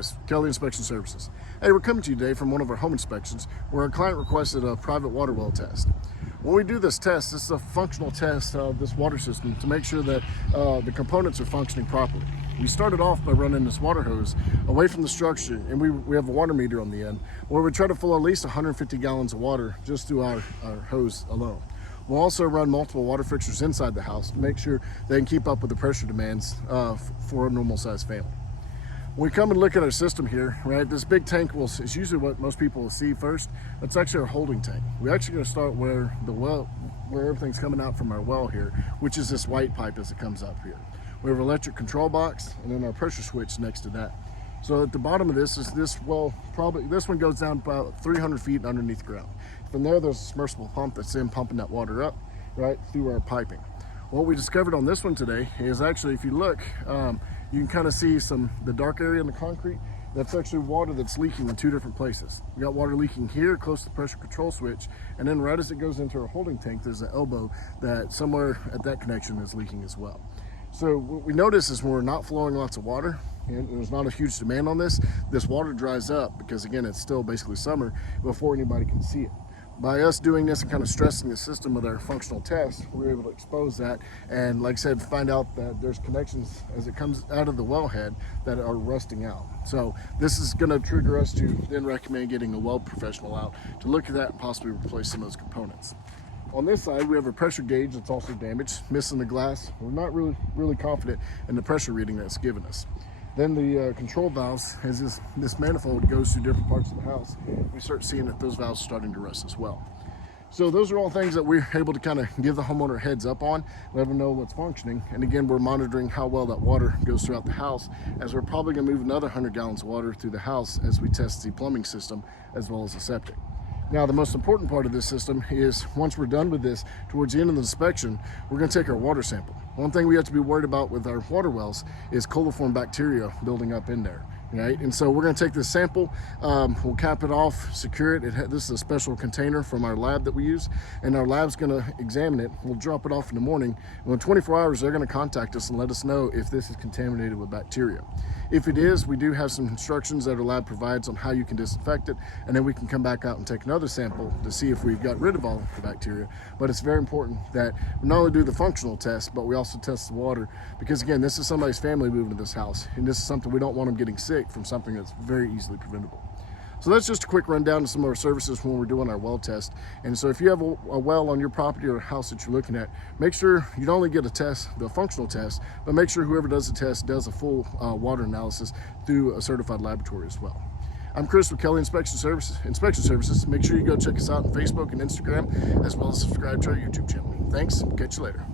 Chris, Kelly Inspection Services. Hey, we're coming to you today from one of our home inspections where our client requested a private water well test. When we do this test, this is a functional test of this water system to make sure that the components are functioning properly. We started off by running this water hose away from the structure, and we have a water meter on the end where we try to fill at least 150 gallons of water just through our hose alone. We'll also run multiple water fixtures inside the house to make sure they can keep up with the pressure demands for a normal sized family. When we come and look at our system here, right, this big tank is usually what most people will see first. That's actually our holding tank. We're actually going to start where everything's coming out from our well here, which is this white pipe as it comes up here. We have an electric control box and then our pressure switch next to that. So at the bottom of this is this well, this one goes down about 300 feet underneath ground. From there, there's a submersible pump that's in pumping that water up right through our piping. What we discovered on this one today is actually, if you look, you can kind of see the dark area in the concrete. That's actually water that's leaking in two different places. We got water leaking here close to the pressure control switch, and then right as it goes into our holding tank, there's an elbow that somewhere at that connection is leaking as well. So what we notice is when we're not flowing lots of water, and there's not a huge demand on this water dries up because, again, it's still basically summer before anybody can see it. By us doing this and kind of stressing the system with our functional test, we're able to expose that and, like I said, find out that there's connections as it comes out of the wellhead that are rusting out. So this is going to trigger us to then recommend getting a weld professional out to look at that and possibly replace some of those components. On this side, we have a pressure gauge that's also damaged, missing the glass. We're not really confident in the pressure reading that's given us. Then the control valves, as this manifold goes through different parts of the house, we start seeing that those valves are starting to rust as well. So those are all things that we're able to kind of give the homeowner a heads up on, let them know what's functioning. And again, we're monitoring how well that water goes throughout the house, as we're probably gonna move another 100 gallons of water through the house as we test the plumbing system as well as the septic. Now, the most important part of this system is once we're done with this, towards the end of the inspection, we're going to take our water sample. One thing we have to be worried about with our water wells is coliform bacteria building up in there. Right? And so we're going to take this sample, we'll cap it off, secure it. This is a special container from our lab that we use, and our lab's going to examine it. We'll drop it off in the morning, and in 24 hours they're going to contact us and let us know if this is contaminated with bacteria. If it is, we do have some instructions that our lab provides on how you can disinfect it, and then we can come back out and take another sample to see if we've got rid of all the bacteria. But it's very important that we not only do the functional test, but we also test the water, because again, this is somebody's family moving to this house, and this is something we don't want them getting sick from something that's very easily preventable. So that's just a quick rundown of some of our services when we're doing our well test. And so if you have a well on your property or a house that you're looking at, make sure you don't only get a test, the functional test, but make sure whoever does the test does a full water analysis through a certified laboratory as well. I'm Chris with Kelly Inspection Services. Make sure you go check us out on Facebook and Instagram, as well as subscribe to our YouTube channel. Thanks, catch you later.